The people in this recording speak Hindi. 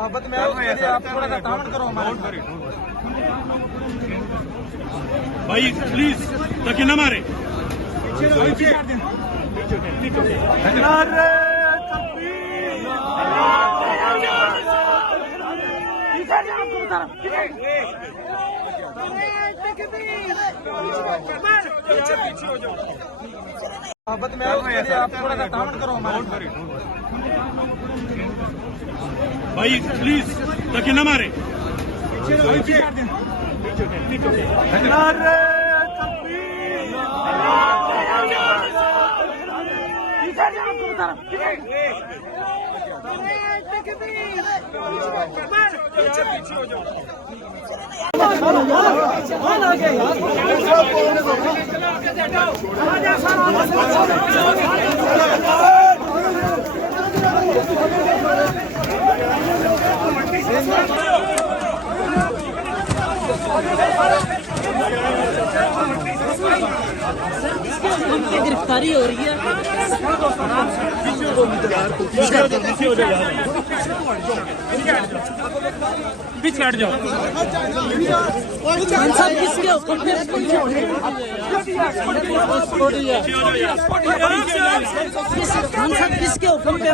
मोहब्बत में आप थोड़ा सा तावन करो हमारे भाई प्लीज धक्के न मारे। मोहब्बत में आप थोड़ा सा तावन करो हमारे भाई प्लीज धक्के न मारे। गिरफ्तारी हो रही है। पीछे हट जाओ। किसके हुक्म पे किसके हुक्म पे क्या